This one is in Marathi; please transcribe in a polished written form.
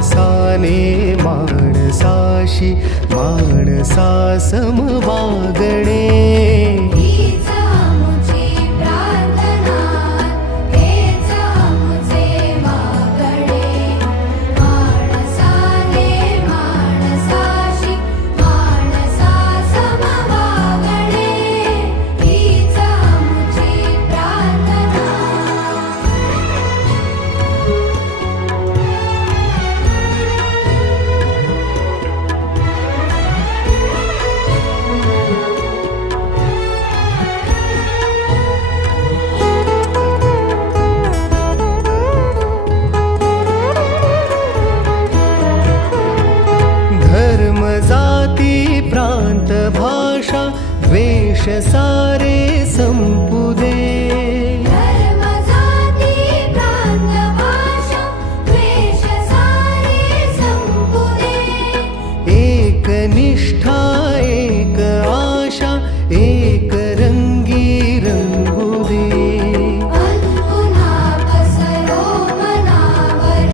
माणसाने माणसाशी माणसा सम वागणे प्रांत भाषा द्वेष सारे संपुदे धर्म जाती प्रांत भाषा द्वेष सारे संपुदे एक निष्ठा एक आशा एक